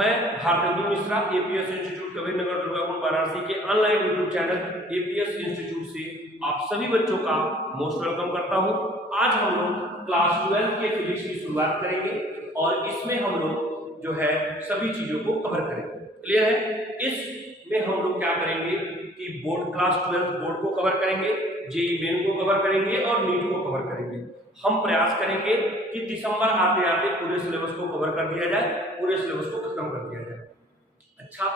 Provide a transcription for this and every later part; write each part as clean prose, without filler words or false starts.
मैं Bharatendu Mishra APS institute Kabirnagar Durgakund Varanasi के online YouTube channel APS institute से आप सभी बच्चों का मोस्ट वेलकम करता हूं। आज हम लोग क्लास 12 के फिजिक्स की शुरुआत करेंगे और इसमें हम लोग जो है सभी चीजों को कवर करेंगे। क्लियर है? इसमें हम लोग क्या करेंगे कि बोर्ड क्लास 12 बोर्ड को कवर करेंगे, जेईई मेन को कवर करेंगे और नीट को कवर करेंगे। हम प्रयास करेंगे कि दिसंबर आते आते पूरे सिलेबस को कवर कर दिया जाए, पूरे सिलेबस को खत्म कर दिया जाए। अच्छा,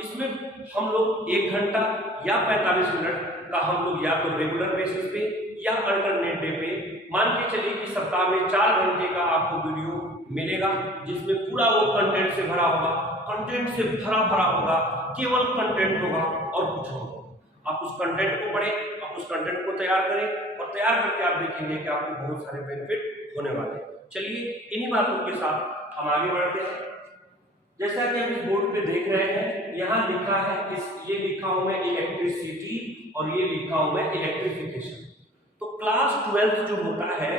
इसमें हम लोग 1 घंटा या 45 मिनट का हम लोग या तो रेगुलर बेसिस पे या अल्टरनेट डे पे मान के चलिए कि सप्ताह में 4 घंटे का आपको वीडियो मिलेगा, जिसमें पूरा वो कंटेंट से भरा होगा, कंटेंट से भरा भरा होगा, केवल कंटेंट होगा और कुछ होगा। आप उस कंटेंट को पढ़ें, आप उस कंटेंट को तैयार करें और तैयार करके आप देखेंगे कि आपको बहुत सारे बेनिफिट होने वाले हैं। चलिए इन्हीं बातों के साथ हम आगे बढ़ते हैं। जैसा कि आप इस बोर्ड पे देख रहे हैं, यहाँ लिखा है ये लिखा हूं मैं इलेक्ट्रिसिटी और ये लिखा हूं मैं इलेक्ट्रिफिकेशन। तो क्लास 12 जो होता है,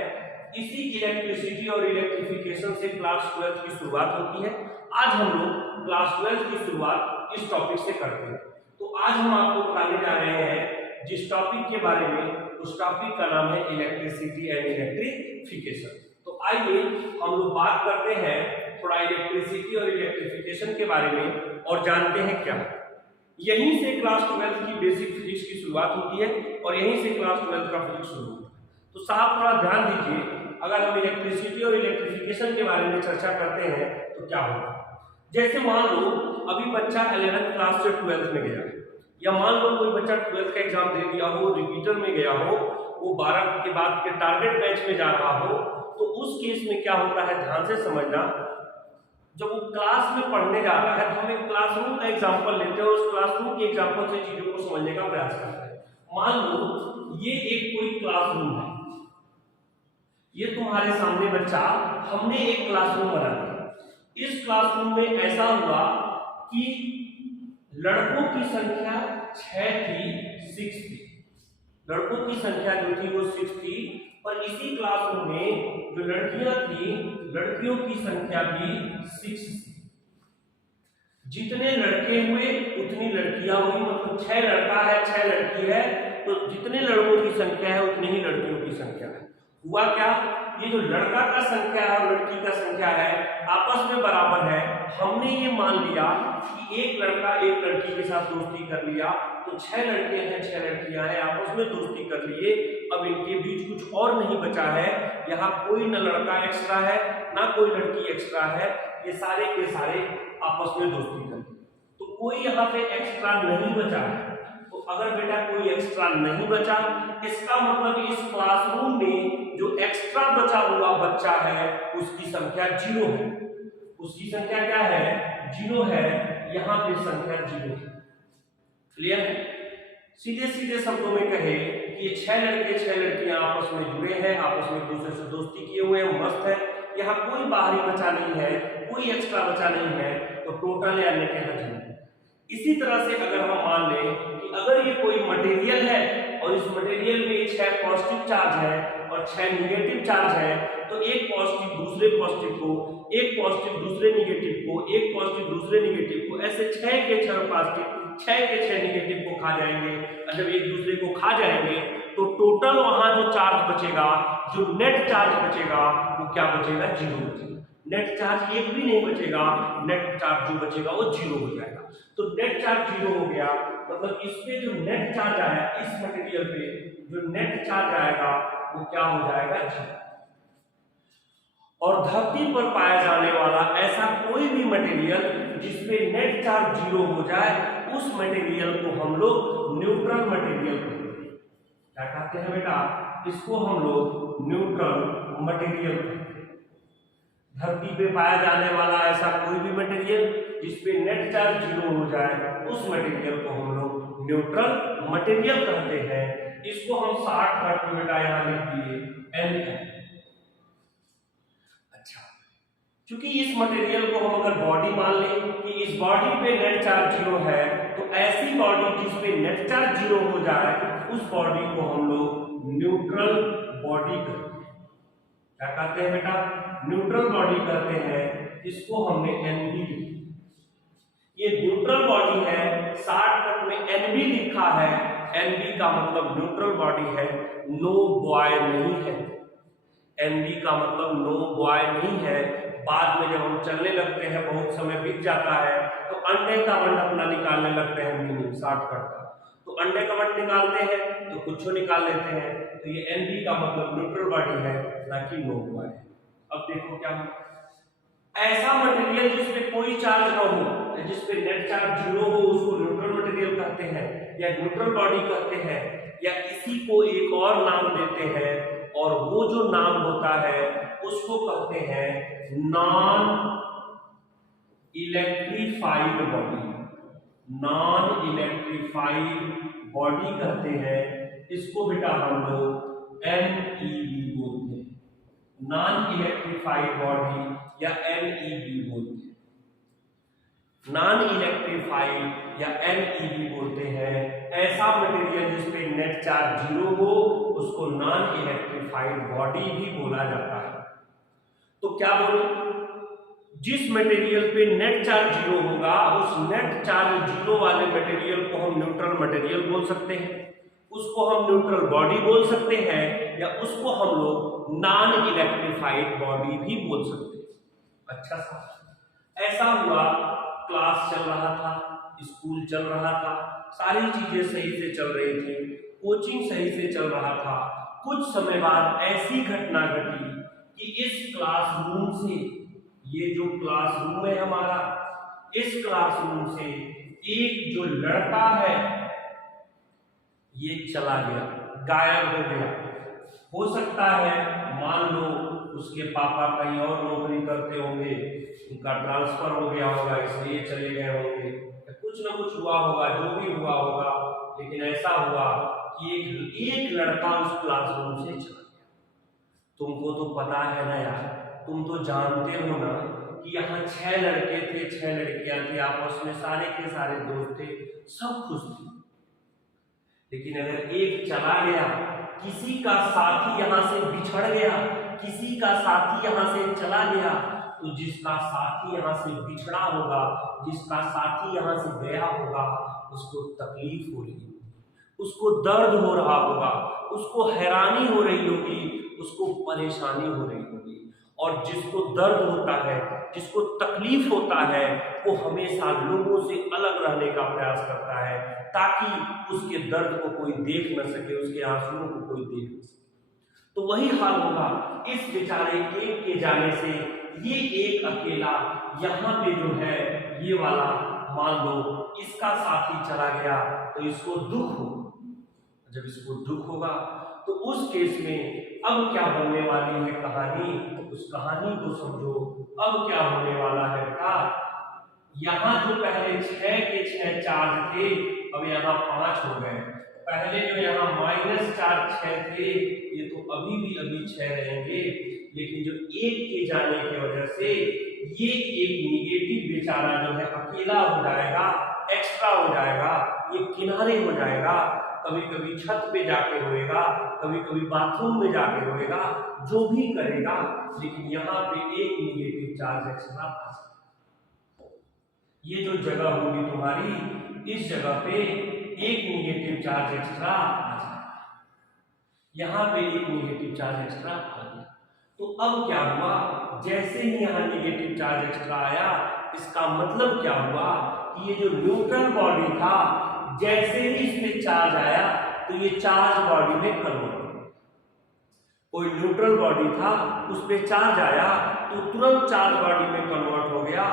इसी इलेक्ट्रिसिटी और इलेक्ट्रिफिकेशन से क्लास 12 की शुरुआत होती है। आज हम लोग क्लास 12 की शुरुआत इस टॉपिक से करते हैं। तो आज हम आपको बताने जा रहे हैं जिस टॉपिक के बारे में, उस टॉपिक का नाम है इलेक्ट्रिसिटी एंड इलेक्ट्रिफिकेशन। तो आइए हम लोग बात करते हैं थोड़ा इलेक्ट्रिसिटी और इलेक्ट्रिफिकेशन के बारे में और जानते हैं क्या। यहीं से क्लास 12 की बेसिक फिजिक्स की शुरुआत होती है और यहीं से क्लास 12 का फिजिक्स शुरू होता है। तो साहब थोड़ा ध्यान दीजिए, अगर हम इलेक्ट्रिसिटी और इलेक्ट्रिफिकेशन के बारे में चर्चा करते हैं तो क्या होगा। जैसे मान लो अभी बच्चा 11th क्लास से 12th में गया, या मान लो कोई बच्चा 12th का एग्जाम दे दिया हो, रिपीटर में गया हो, वो 12 के बाद के टारगेट बैच में जा रहा हो, तो उस केस में क्या होता है, ध्यान से समझना। जब वो क्लास में पढ़ने जाता है तो हम एक क्लासरूम का एग्जांपल लेते हैं और उस क्लासरूम के एग्जांपल से चीजों को समझने का प्रयास करते हैं। मान लो ये एक कोई क्लासरूम है, ये तुम्हारे सामने बच्चा, हमने एक क्लासरूम बना दिया। इस क्लासरूम में ऐसा हुआ कि लड़कों की संख्या 6 थी, 6 थी, लड़कों की संख्या जो थी वो 6 थी, और इसी क्लासरूम में जो लड़कियां थी, लड़कियों की संख्या भी 6 थी। जितने लड़के हुए उतनी लड़कियां हुई, मतलब 6 लड़का है 6 लड़की है, तो जितने लड़कों की संख्या है उतनी ही लड़कियों की संख्या है। हुआ क्या, ये जो लड़का का संख्या है और लड़की का संख्या है आपस में बराबर है। हमने ये मान लिया कि एक लड़का एक लड़की के साथ दोस्ती कर लिया, तो 6 लड़के हैं 6 लड़कियां हैं, आपस में दोस्ती कर लिए। अब इनके बीच कुछ और नहीं बचा है, यहाँ कोई न लड़का एक्स्ट्रा है ना कोई लड़की एक्स्ट्रा है, ये सारे के सारे आपस में दोस्ती कर लिए। तो कोई यहाँ पे एक्स्ट्रा नहीं बचा है। तो अगर बेटा कोई एक्स्ट्रा नहीं बचा, इसका मतलब इस क्लासरूम में जो एक्स्ट्रा बचा हुआ बच्चा है उसकी संख्या 0 है। उसकी संख्या क्या है, 0 है। यहाँ पे संख्या 0 है। क्लियर है? सीधे सीधे शब्दों में कहे कि ये 6 लड़के 6 लड़कियां आपस में जुड़े हैं, आपस में एक दूसरे से दोस्ती किए हुए हैं, मस्त है। यहाँ कोई बाहरी बचा नहीं है, कोई एक्स्ट्रा बचा नहीं है, तो टोटल यानी कि 0। इसी तरह से अगर हम मान लें कि अगर ये कोई मटेरियल है और इस मटेरियल में 6 पॉजिटिव चार्ज है और 6 निगेटिव चार्ज है, तो एक पॉजिटिव दूसरे पॉजिटिव को, एक पॉजिटिव दूसरे निगेटिव को, एक पॉजिटिव दूसरे निगेटिव को, ऐसे 6 के 6 पॉजिटिव 6 के 6 निगेटिव को खा जाएंगे। और जब एक दूसरे को खा जाएंगे तो टोटल वहां जो चार्ज बचेगा, जो नेट चार्ज बचेगा, वो क्या बचेगा, 0 बचेगा। नेट चार्ज एक भी नहीं बचेगा, नेट चार्ज जो बचेगा वो 0 हो जाएगा। तो नेट चार्ज 0 हो गया, मतलब इस पे जो नेट चार्ज आया, इस मटेरियल पे जो नेट चार्ज आएगा वो क्या हो जाएगा, 0। और धरती पर पाया जाने वाला ऐसा कोई भी मटेरियल जिसपे नेट चार्ज 0 हो जाए, उस मटेरियल को हम लोग न्यूट्रल मटेरियल कहते हैं। क्या कहते हैं बेटा, इसको हम लोग न्यूट्रल मटेरियल कहते हैं। धरती पे पाया जाने वाला ऐसा कोई भी मटेरियल जिसपे नेट चार्ज 0 हो जाए, उस मटेरियल को हम लोग न्यूट्रल मटेरियल कहते हैं। इसको हम शॉर्टकट में बेटा यहाँ लिख दिए N। अच्छा, क्योंकि इस मटेरियल को हम अगर बॉडी मान लें कि इस बॉडी पे नेट चार्ज 0 है, तो ऐसी बॉडी जिसपे नेट चार्ज 0 हो जाए, उस बॉडी को हम लोग न्यूट्रल बॉडी कहते हैं। क्या कहते हैं बेटा, न्यूट्रल बॉडी कहते हैं। इसको हमने NB लिखा। ये न्यूट्रल बॉडी है, शॉर्टकट में एनबी लिखा है, एनबी का मतलब न्यूट्रल बॉडी है, नो बॉय नहीं है। एनबी का मतलब नो बॉय नहीं है। बाद में जब हम चलने लगते हैं, बहुत समय बीत जाता है, तो अंडे का वर्ड अपना निकालने लगते हैं मीनिंग शॉर्टकट का। तो अंडे का वर्ड निकालते हैं तो कुछ निकाल लेते हैं। तो ये एनबी का मतलब न्यूट्रल बॉडी है, ना कि नो बॉय। अब देखो क्या हो, ऐसा मटेरियल जिसपे कोई चार्ज ना हो, जिसपे नेट चार्ज 0 हो, उसको न्यूट्रल मटेरियल कहते हैं या न्यूट्रल बॉडी कहते हैं, या इसी को एक और नाम देते हैं, और वो जो नाम होता है उसको कहते हैं non electrified body. Non electrified body कहते हैं इसको, बेटा हम लोग एनईबी बोलते हैं। नॉन इलेक्ट्रीफाइड बॉडी या एनईबी बोलते हैं। नॉन इलेक्ट्रीफाइड या एनईबी बोलते हैं ऐसा मटेरियल जिसपे नेट चार्ज 0 हो, उसको नॉन इलेक्ट्रीफाइड बॉडी भी बोला जाता है। तो क्या बोले, जिस मटेरियल पे नेट चार्ज 0 होगा, उस नेट चार्ज 0 वाले मटेरियल को हम न्यूट्रल मटेरियल बोल सकते हैं, उसको हम न्यूट्रल बॉडी बोल सकते हैं, या उसको हम लोग नॉन इलेक्ट्रीफाइड बॉडी भी बोल सकते हैं। अच्छा सा ऐसा हुआ, क्लास चल रहा था, स्कूल चल रहा था, सारी चीजें सही से चल रही थी, कोचिंग सही से चल रहा था। कुछ समय बाद ऐसी घटना घटी कि इस क्लासरूम से, ये जो क्लासरूम है हमारा, इस क्लासरूम से एक जो लड़का है ये चला गया, गायब हो गया। हो सकता है मान लो उसके पापा कहीं और नौकरी करते होंगे, उनका ट्रांसफर हो गया होगा इसलिए चले गए होंगे, कुछ ना कुछ हुआ होगा, जो भी हुआ होगा, लेकिन ऐसा हुआ कि एक लड़का उस क्लासरूम से चला गया। तुमको तो पता है ना यार, तुम तो जानते हो ना कि यहाँ 6 लड़के थे, 6 लड़कियां थी, आपस में सारे के सारे दोस्त थे, सब खुश थे। लेकिन अगर एक चला गया, किसी का साथी यहाँ से बिछड़ गया, किसी का साथी यहाँ से चला गया, तो जिसका साथी यहाँ से बिछड़ा होगा, जिसका साथी यहाँ से गया होगा, उसको तकलीफ हो रही होगी, उसको दर्द हो रहा होगा, उसको हैरानी हो रही होगी, उसको परेशानी हो रही होगी। और जिसको दर्द होता है, जिसको तकलीफ होता है, वो हमेशा लोगों से अलग रहने का प्रयास करता है, ताकि उसके दर्द को कोई देख न सके, उसके आंसुओं को कोई देख न सके। तो वही हाल होगा इस बेचारे एक के जाने से। ये एक अकेला यहाँ पे जो है, ये वाला मान लो इसका साथी चला गया, तो इसको दुख हो। जब इसको दुख होगा तो उस केस में अब क्या बनने वाली है कहानी, उस कहानी को समझो। अब क्या होने वाला है बेटा, यहाँ जो पहले 6 के 6 चार्ज थे, अब यहाँ 5 हो गए। पहले जो यहाँ -4 6 थे, ये तो अभी 6 रहेंगे, लेकिन जो एक के जाने की वजह से ये एक निगेटिव बेचारा जो है अकेला हो जाएगा, एक्स्ट्रा हो जाएगा, ये किनारे हो जाएगा। कभी कभी छत पे जाके रोएगा, कभी कभी बाथरूम में जाके रोएगा, जो भी करेगा, लेकिन यहाँ पे एक निगेटिव चार्ज एक्स्ट्रा आ सकता है। ये जो जगह होगी तुम्हारी, इस जगह पे एक निगेटिव चार्ज एक्स्ट्रा आ जाएगा, यहाँ पे एक निगेटिव चार्ज एक्स्ट्रा आ गया। तो अब क्या हुआ, जैसे ही यहाँ निगेटिव चार्ज एक्स्ट्रा आया, इसका मतलब क्या हुआ कि ये जो न्यूट्रल बॉडी था, जैसे ही इसमें चार्ज आया तो ये चार्ज बॉडी में कन्वर्ट हो गया। कोई न्यूट्रल बॉडी था, उस पे चार्ज आया तो तुरंत चार्ज बॉडी में कन्वर्ट हो गया।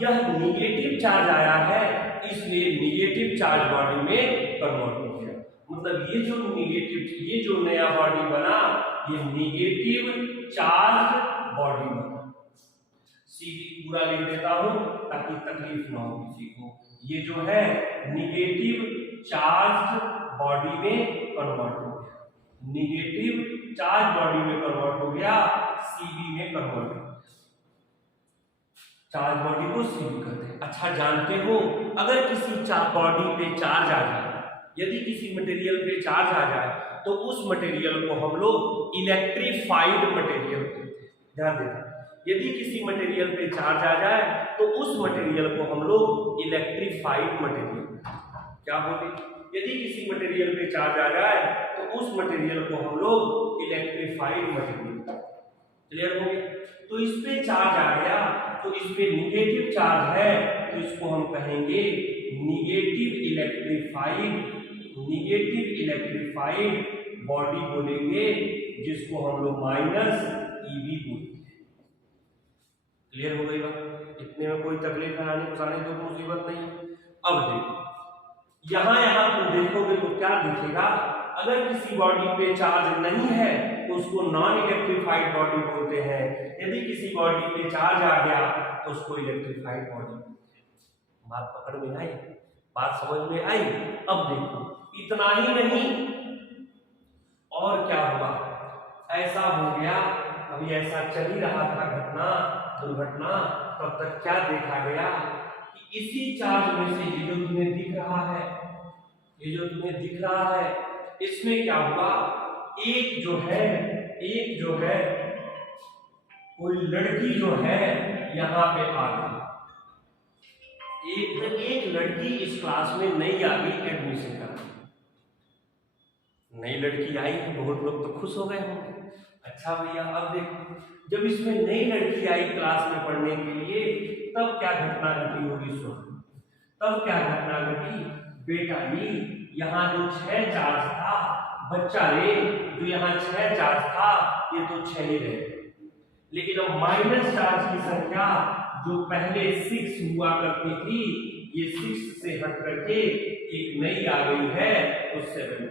यह निगेटिव चार्ज आया है, इसलिए निगेटिव चार्ज बॉडी में कन्वर्ट हो गया। मतलब ये जो निगेटिव, ये जो नया बॉडी बना, ये निगेटिव चार्ज बॉडी बना। सीधी पूरा लिख देता हूं ताकि तकलीफ ना हो किसी को। ये जो है निगेटिव चार्ज बॉडी में कन्वर्ट हो गया, निगेटिव चार्ज बॉडी में कन्वर्ट हो गया, सीबी में कन्वर्ट हो गया। चार्ज बॉडी को सीबी कहते हैं। अच्छा जानते हो, अगर किसी बॉडी पे चार्ज आ जाए, यदि किसी मटेरियल पे चार्ज आ जाए, तो उस मटेरियल को हम लोग इलेक्ट्रीफाइड मटेरियल कहते हैं। ध्यान देना, यदि किसी मटेरियल पे चार्ज आ जाए तो उस मटेरियल को हम लोग इलेक्ट्रीफाइड मटेरियल, क्या बोले, यदि किसी मटेरियल पे चार्ज आ जाए तो उस मटेरियल को हम लोग इलेक्ट्रीफाइड मटेरियल, क्लियर हो गया। तो इस पे चार्ज आ गया तो इस पे निगेटिव चार्ज है तो इसको हम कहेंगे निगेटिव इलेक्ट्रीफाइड बॉडी बोलेंगे, जिसको हम लोग माइनस ईबी बोलेंगे। क्लियर हो गई बात, इतने में कोई तकलीफ आने फसाने तो मुसीबत नहीं। अब देखो यहां तुम देखोगे तो क्या दिखेगा, अगर किसी बॉडी पे चार्ज नहीं है तो उसको नॉन इलेक्ट्रीफाइड बॉडी बोलते हैं, यदि किसी बॉडी पे चार्ज आ गया तो उसको इलेक्ट्रीफाइड बॉडी बोलते हैं। बात पकड़ में आई, बात समझ में आई। अब देखो इतना ही नहीं और क्या हुआ, ऐसा हो गया, अभी ऐसा चल ही रहा था दुर्घटना, तब तक क्या देखा गया कि इसी चार्ज में से ये जो तुम्हें दिख रहा है, इसमें क्या हुआ, एक जो है कोई लड़की जो है यहाँ पे आ गई, एक लड़की इस क्लास में नई आ गई एडमिशन करने। नई लड़की आई तो बहुत लोग तो खुश हो गए होंगे। अच्छा भैया अब देखो, जब इसमें नई लड़की आई क्लास में पढ़ने के लिए तब क्या घटना घटी होगी, सुन, तब क्या घटना घटी, बेटा जी यहाँ जो 6 चार्ज था, बच्चा रे जो यहाँ 6 चार्ज था ये तो 6 ही रहे, लेकिन अब माइनस चार्ज की संख्या जो पहले 6 हुआ करती थी ये 6 से हट करके एक नई आ गई है तो 7।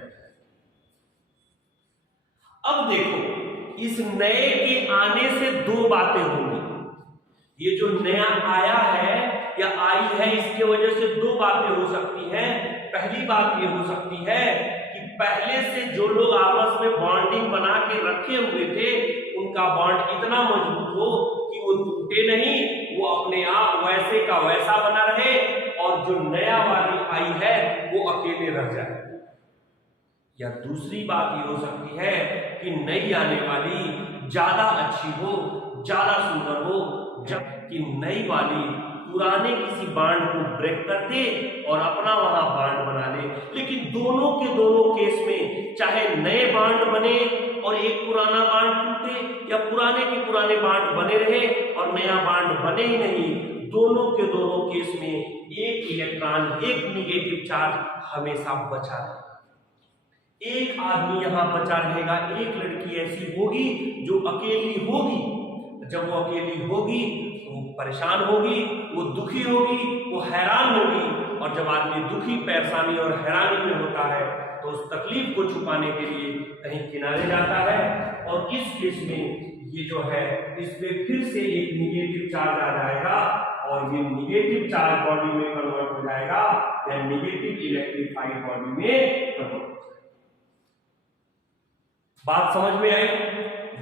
अब देखो इस नए के आने से 2 बातें होंगी, ये जो नया आया है या आई है इसके वजह से 2 बातें हो सकती हैं। पहली बात ये हो सकती है कि पहले से जो लोग आपस में बॉन्डिंग बना के रखे हुए थे उनका बॉन्ड इतना मजबूत हो कि वो टूटे नहीं, वो अपने आप वैसे का वैसा बना रहे, और जो नया वाली आई है वो अकेले रह जाए। या दूसरी बात ये हो सकती है कि नई आने वाली ज्यादा अच्छी हो, ज्यादा सुंदर हो, जबकि नई वाली पुराने किसी बांड को ब्रेक कर दे और अपना वहां बांड बना ले। लेकिन दोनों के दोनों केस में चाहे नए बांड बने और एक पुराना बांड टूटे, या पुराने के पुराने बांड बने रहे और नया बांड बने ही नहीं, दोनों के दोनों केस में एक इलेक्ट्रॉन, एक निगेटिव चार्ज हमेशा बचा रहेगा। एक आदमी यहां बचा रहेगा, एक लड़की ऐसी होगी जो अकेली होगी। जब वो अकेली होगी तो वो परेशान होगी, वो दुखी होगी, वो हैरान होगी, और जब आदमी दुखी, परेशानी और हैरानी में होता है तो उस तकलीफ को छुपाने के लिए कहीं किनारे जाता है, और इस केस में ये जो है इसमें फिर से एक निगेटिव चार्ज आ जाएगा और ये निगेटिव चार्ज बॉडी में कन्वर्ट हो जाएगा या निगेटिव इलेक्ट्रीफाइड बॉडी में कन्वर्ट हो जाएगा। बात समझ में आई,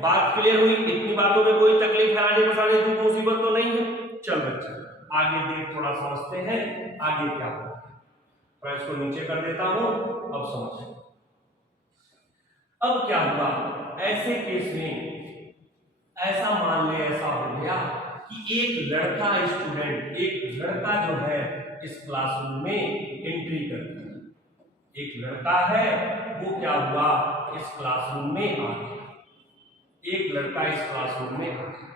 बात क्लियर हुई, इतनी बातों में कोई तकलीफ कराने फसाने की मुसीबत तो नहीं है। चल बच्चा आगे देख, थोड़ा समझते हैं आगे क्या होगा। तो इसको नीचे कर देता हूं, अब समझ। अब क्या हुआ, ऐसे केस में ऐसा मान ले, ऐसा हो गया कि एक लड़का स्टूडेंट, एक लड़का जो है इस क्लासरूम में एंट्री कर दिया। एक लड़का है वो क्या हुआ, इस क्लासरूम में आ गया। एक लड़का इस क्लासरूम में आ गया।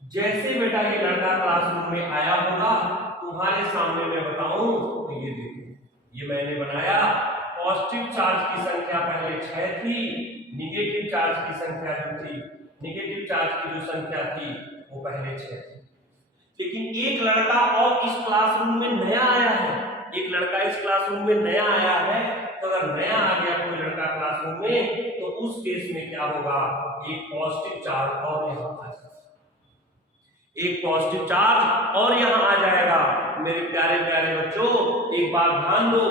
जैसे बेटा ये लड़का क्लासरूम में आया होगा, तुम्हारे सामने मैं बताऊं तो ये देखो, ये मैंने बनाया। पॉजिटिव चार्ज की संख्या पहले 6 थी, निगेटिव चार्ज की संख्या जो थी, निगेटिव चार्ज की जो संख्या थी वो पहले 6 थी। लेकिन एक लड़का और इस क्लासरूम में नया आया है, एक लड़का इस क्लासरूम में नया आया है, तो अगर नया आ गया कोई लड़का क्लासरूम में तो उस केस में क्या होगा, एक पॉजिटिव चार्ज और यहां आ जाएगा, एक पॉजिटिव चार्ज और यहां आ जाएगा। मेरे प्यारे प्यारे बच्चों एक बात ध्यान दो,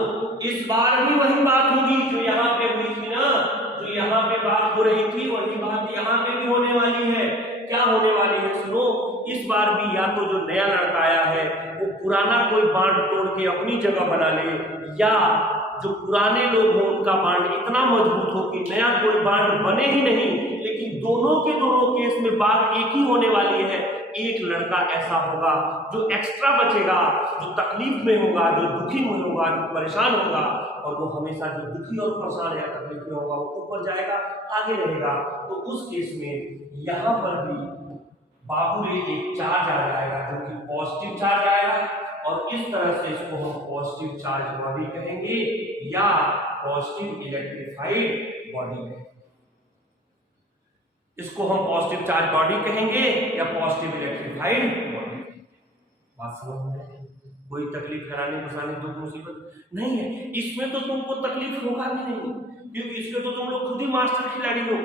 इस बार भी वही बात होगी जो यहां पे हुई थी ना, जो यहां पे बात हो रही थी वही बात यहां पे भी होने वाली है। क्या होने वाली है सुनो, इस बार भी या तो जो नया लड़का आया है वो पुराना कोई बांड तोड़ के अपनी जगह बना ले, या जो पुराने लोग हों उनका बांड इतना मजबूत हो कि नया कोई बांड बने ही नहीं, लेकिन दोनों के दोनों केस में बात एक ही होने वाली है। एक लड़का ऐसा होगा जो एक्स्ट्रा बचेगा, जो तकलीफ में होगा, जो दुखी में होगा, जो परेशान होगा, और वो हमेशा जो दुखी और परेशान या तकलीफ में होगा वो ऊपर जाएगा, आगे रहेगा। तो उस केस में यहाँ पर भी बाबू रे एक चार्ज आ जाएगा जो कि पॉजिटिव चार्ज आएगा, और इस तरह से इसको हम पॉजिटिव चार्ज बॉडी कहेंगे या पॉजिटिव इलेक्ट्रिफाइड बॉडी कहेंगे। इसको हम पॉजिटिव चार्ज बॉडी कहेंगे या पॉजिटिव इलेक्ट्रिफाइड बॉडी। बात समझ में आई? कोई तकलीफ हैरानी परेशानी दुख मुसीबत नहीं है इसमें, तो तुमको तकलीफ होगा भी नहीं, क्योंकि इसके तो तुम लोग खुद ही मास्टर खिलाड़ी हो।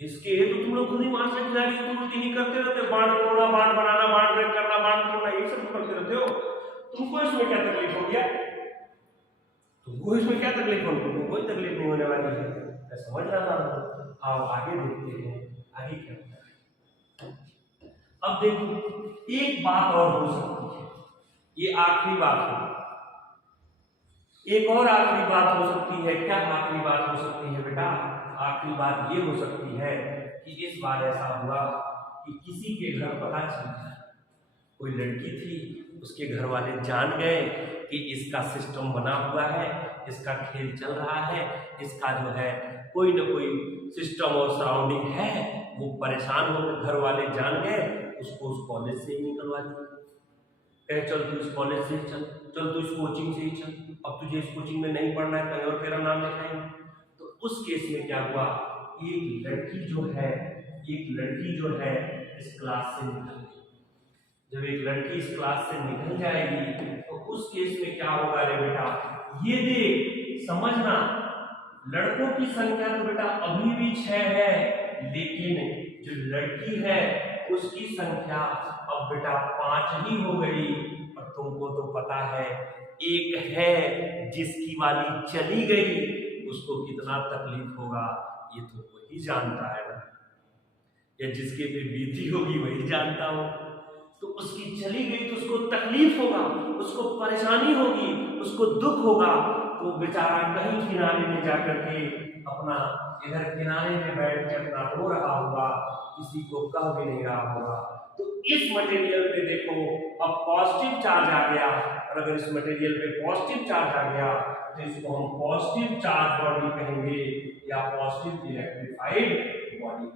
इसके तो तुम लोग खुद ही मास्टर खिलाड़ी हो, तुम लोग यही करते रहते हो, बाण तोड़ना, बाण बनाना, बाण ब्रेक करना, बाण तोड़ना, ये सब करते रहते हो। तुमको इसमें क्या तकलीफ हो गया? तुमको इसमें क्या तकलीफ हो? तुमको कोई तकलीफ नहीं होने वाली है, मैं समझ रहा हूं। आओ आगे देखते हैं आगे क्या होता है। अब देखो एक बात और हो सकती है, ये आखिरी बात है, एक और आखिरी बात हो सकती है। क्या आखिरी बात हो सकती है बेटा? आखिरी बात ये हो सकती है कि इस बार ऐसा हुआ कि किसी के घर पता चल गया, कोई लड़की थी, उसके घर वाले जान गए कि इसका सिस्टम बना हुआ है, इसका खेल चल रहा है, इसका जो है कोई ना कोई सिस्टम और सराउंडिंग है, वो परेशान हो गए, घर वाले जान गए, उसको उस कॉलेज से ही निकलवा दिया। कहे चल तू इस कॉलेज से चल, चल तू इस कोचिंग से ही चल, अब तुझे इस कोचिंग में नहीं पढ़ना है, कहीं और तेरा नाम लिखाएंगे। तो उस केस में क्या हुआ, एक लड़की जो है इस क्लास से निकल गई। जब एक लड़की इस क्लास से निकल जाएगी तो उस केस में क्या होगा रे बेटा, ये देख समझना, लड़कों की संख्या तो बेटा अभी भी 6 है, लेकिन जो लड़की है उसकी संख्या अब बेटा 5 ही हो गई। और तुमको तो पता है एक है जिसकी वाली चली गई, उसको कितना तकलीफ होगा ये तो वही जानता है ना, या जिसके पे बीती होगी वही जानता हो। तो उसकी चली गई तो उसको तकलीफ होगा, उसको परेशानी होगी, उसको दुख होगा, तो बेचारा कहीं किनारे में जाकर के अपना इधर किनारे में बैठ के अपना रो रहा होगा, किसी को कह भी नहीं रहा होगा। तो इस मटेरियल पे देखो अब पॉजिटिव चार्ज आ गया, और अगर इस मटेरियल पे पॉजिटिव चार्ज आ गया तो इसको हम पॉजिटिव चार्ज बॉडी कहेंगे या positive electrified body.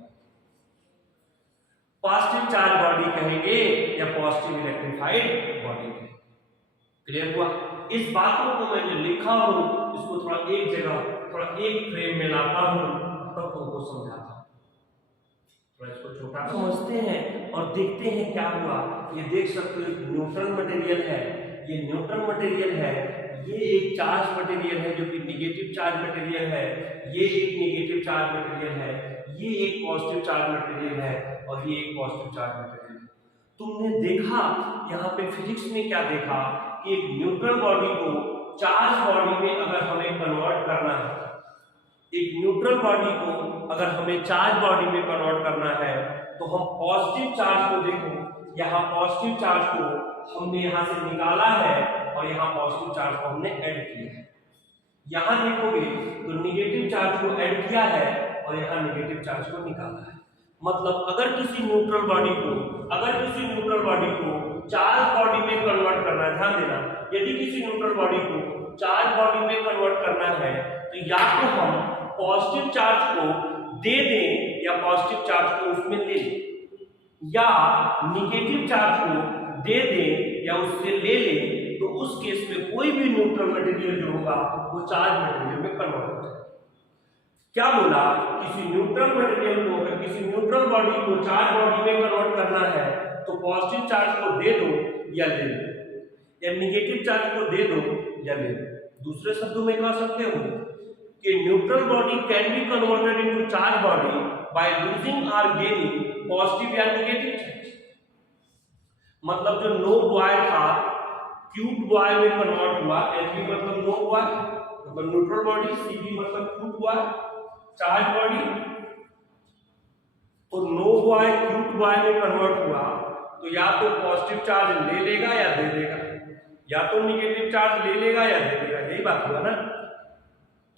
Positive charge body कहेंगे या पॉजिटिव इलेक्ट्रिफाइड बॉडी कहेंगे। क्लियर हुआ? इस बातों को मैं जो लिखा हूं इसको थोड़ा एक जगह, थोड़ा एक फ्रेम में लाता हूं, तब तुमको समझाता हूं। थोड़ा इसको छोटा समझते हैं और देखते हैं क्या हुआ। ये देख सकते हो एक न्यूट्रल मटेरियल है, ये न्यूट्रल मटेरियल है, ये एक चार्ज मटेरियल है जो कि निगेटिव चार्ज मटेरियल है, ये एक निगेटिव चार्ज मटेरियल है, ये एक पॉजिटिव चार्ज मटेरियल है, और ये एक पॉजिटिव चार्ज मटेरियल है। तुमने देखा यहाँ पे फिजिक्स में क्या देखा कि एक न्यूट्रल बॉडी को चार्ज बॉडी में अगर हमें कन्वर्ट करना है, एक न्यूट्रल बॉडी को अगर हमें चार्ज बॉडी में कन्वर्ट करना है, तो हम पॉजिटिव चार्ज को देखो, यहाँ पॉजिटिव चार्ज को हमने यहाँ से निकाला है और यहाँ पॉजिटिव चार्ज को हमने ऐड किया है। यहाँ देखोगे तो निगेटिव चार्ज को ऐड किया है और यहाँ निगेटिव चार्ज को निकाला है। मतलब अगर किसी न्यूट्रल बॉडी को चार्ज बॉडी में कन्वर्ट करना है, ध्यान देना, यदि किसी न्यूट्रल बॉडी को चार्ज बॉडी में कन्वर्ट करना है तो या तो हम पॉजिटिव चार्ज को दे दें या पॉजिटिव चार्ज को उसमें ले लें, या निगेटिव चार्ज को दे दें या उससे ले लें। तो उस केस में कोई भी न्यूट्रल मटेरियल जो होगा वो चार्ज मटेरियल में कन्वर्ट हो जाएगा। क्या बोला? किसी न्यूट्रल मटेरियल को, अगर किसी न्यूट्रल बॉडी को चार्ज बॉडी में कन्वर्ट करना है तो पॉजिटिव चार्ज को दे दो या ले लो, या निगेटिव चार्ज को दे दो या ले लो। दूसरे शब्दों में कह सकते हो कि neutral body can be converted into charge body by losing और गेनिंग पॉजिटिव या निगेटिव चार्ज। मतलब जो नो बॉय था क्यूट बॉय में कन्वर्ट हुआ, एनबी मतलब नो बॉय मतलब न्यूट्रल बॉडी, सीबी मतलब क्यूट बॉय चार्ज बॉडी। तो नो बॉय क्यूट बॉय में कन्वर्ट हुआ तो या तो पॉजिटिव चार्ज ले लेगा या दे देगा, या तो निगेटिव चार्ज ले लेगा या दे देगा, यही बात हुआ ना।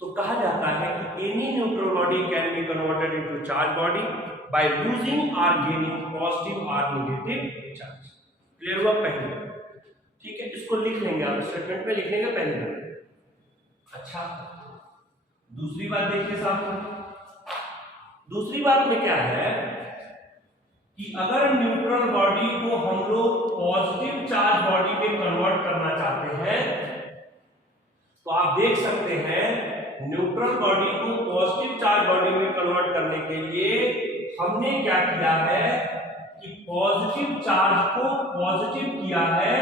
तो तो कहा जाता है कि any neutral body can be converted into charge body by losing और गेनिंग पॉजिटिव और नेगेटिव चार्ज। क्लियर हुआ पहले? ठीक है, इसको लिख लेंगे आप, स्टेटमेंट में लिख लेंगे पहले। अच्छा, दूसरी बात देखिए साहब, दूसरी बात में क्या है कि अगर न्यूट्रल बॉडी को हम लोग पॉजिटिव चार्ज बॉडी में कन्वर्ट करना चाहते हैं तो आप देख सकते हैं न्यूट्रल बॉडी को पॉजिटिव चार्ज बॉडी में कन्वर्ट करने के लिए हमने क्या किया है कि पॉजिटिव चार्ज को पॉजिटिव किया है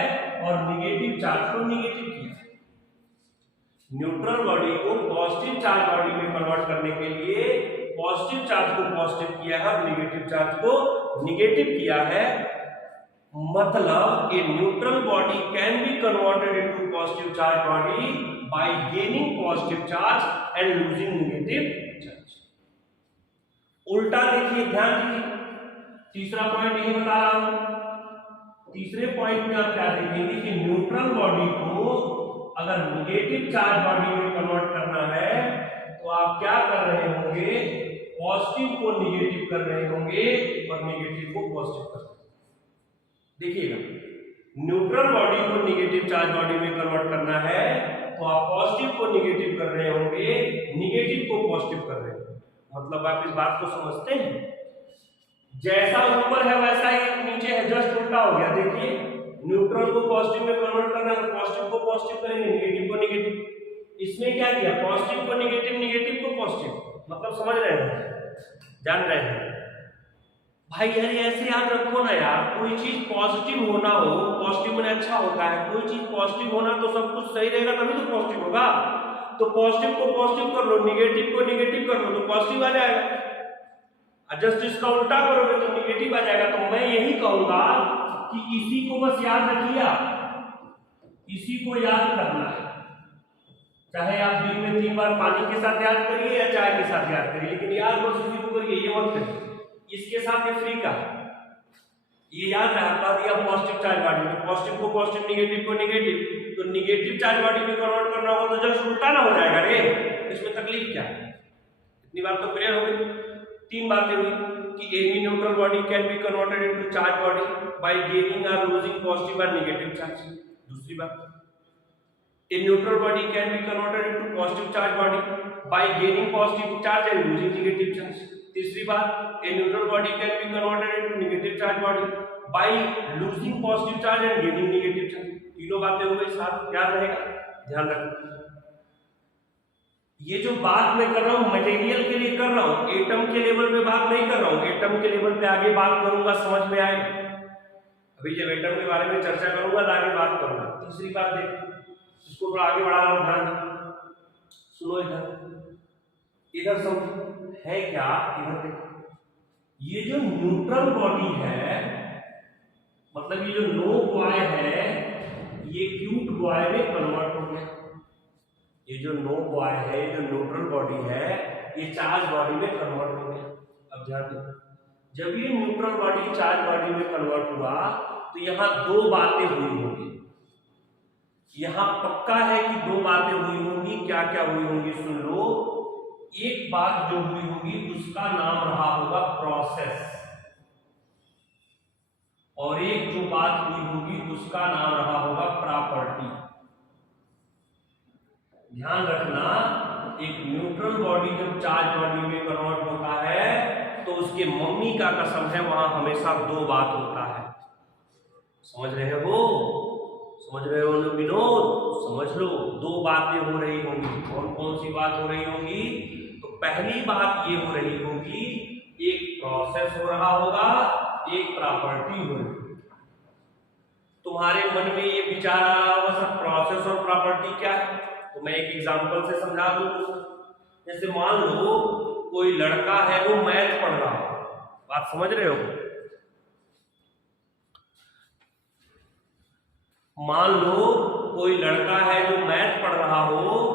और नेगेटिव चार्ज को नेगेटिव किया है। न्यूट्रल बॉडी को पॉजिटिव चार्ज बॉडी में कन्वर्ट करने के लिए पॉजिटिव चार्ज को पॉजिटिव किया है और नेगेटिव चार्ज को नेगेटिव किया है। मतलब a neutral body can be converted into positive charge body by gaining positive charge and losing negative charge. उल्टा देखिए, ध्यान दीजिए, तीसरा पॉइंट यही बता रहा हूं। तीसरे पॉइंट में आप क्या देखेंगे कि न्यूट्रल बॉडी को अगर नेगेटिव चार्ज बॉडी में कन्वर्ट करना है तो आप क्या कर रहे होंगे, पॉजिटिव को नेगेटिव कर रहे होंगे और नेगेटिव को पॉजिटिव कर रहे होंगे। देखिएगा, न्यूट्रल बॉडी को नेगेटिव चार्ज बॉडी में कन्वर्ट करना है तो आप पॉजिटिव को नेगेटिव कर रहे होंगे, नेगेटिव को पॉजिटिव कर रहे होंगे। मतलब आप इस बात को समझते हैं? जैसा ऊपर है वैसा ही नीचे है, जस्ट उल्टा हो गया। देखिए, न्यूट्रल को पॉजिटिव में कन्वर्ट करना है तो पॉजिटिव को पॉजिटिव करेंगे, नेगेटिव को नेगेटिव। इसमें क्या किया, पॉजिटिव को नेगेटिव, नेगेटिव को पॉजिटिव। मतलब समझ रहे हैं, जान रहे हैं भाई? यार ऐसे याद रखो ना यार, कोई चीज पॉजिटिव होना हो, पॉजिटिव में अच्छा होता है, कोई चीज पॉजिटिव होना तो सब कुछ सही रहेगा तभी तो पॉजिटिव होगा। तो पॉजिटिव को पॉजिटिव कर लो, नेगेटिव को नेगेटिव कर लो तो पॉजिटिव आ जाएगा। जस्ट इसका उल्टा करोगे तो नेगेटिव आ जाएगा। तो मैं यही कहूंगा कि इसी को बस याद रखिए, इसी को याद करना है। चाहे आप दिन में 3 बार पानी के साथ याद करिए या चाय के साथ याद करिए, लेकिन याद बस इसी को करिए, ये मत करिए। इसके साथ ये फ्री का ये याद रखा दिया पॉजिटिव चार्ज बॉडी में, पॉजिटिव को पॉजिटिव, नेगेटिव को नेगेटिव। तो नेगेटिव चार्ज बॉडी में कन्वर्ट करना होगा तो जस्ट उल्टा ना हो जाएगा रे, इसमें तकलीफ क्या है? इतनी बात तो क्लियर हो गई। 3 बातें हुई कि any neutral body can be converted into charge body by gaining और लूजिंग पॉजिटिव और नेगेटिव चार्ज। दूसरी बात, a neutral body can be converted into positive charge body by gaining positive charge and losing negative charge. तीसरी बात, a neutral body can be converted into negative charge body by losing positive charge and gaining negative charge. तीनों बातें हो गई, साथ याद रहेगा, ध्यान रखना। ये जो बात मैं कर रहा हूं मटेरियल के लिए कर रहा हूं, एटम के लेवल पे बात नहीं कर रहा हूं। एटम के लेवल पे आगे बात करूंगा, समझ में आएगा। अभी जब एटम के बारे में चर्चा करूंगा तो आगे बात करूंगा। तीसरी बात देखो, इसको थोड़ा आगे बढ़ा रहा हूं, ध्यान सुनो। इधर सब है क्या, इधर देखो। ये जो न्यूट्रल बॉडी है, मतलब ये जो नो बॉय है, ये क्यूट बॉय में कन्वर्ट हो गया। ये जो नो बॉय है, जो न्यूट्रल बॉडी है, ये चार्ज बॉडी में कन्वर्ट हो गया। अब ध्यान दो, जब ये न्यूट्रल बॉडी चार्ज बॉडी में कन्वर्ट हुआ तो यहां 2 बातें हुई होंगी। यहां पक्का है कि 2 बातें हुई होंगी। क्या क्या हुई होंगी सुन लो। एक बात जो हुई होगी उसका नाम रहा होगा प्रोसेस, और एक जो बात हुई होगी उसका नाम रहा होगा प्रॉपर्टी। ध्यान रखना, एक न्यूट्रल बॉडी जब चार्ज बॉडी में कन्वर्ट होता है तो उसके मम्मी का कसम है वहां हमेशा 2 बात होता है। समझ रहे हो, समझ रहे हो विनोद? समझ लो, 2 बातें हो रही होंगी। कौन कौन सी बात हो रही होंगी? तो पहली बात ये हो रही होगी, एक प्रोसेस हो रहा होगा, एक प्रॉपर्टी हो रही होगी। तुम्हारे मन में ये विचार आ रहा होगा सर प्रोसेस और प्रॉपर्टी क्या है? तो मैं एक एग्जांपल से समझा दूं। जैसे मान लो कोई लड़का है, वो मैथ पढ़ रहा हो, बात समझ रहे हो? मान लो कोई लड़का है जो मैथ पढ़ रहा हो,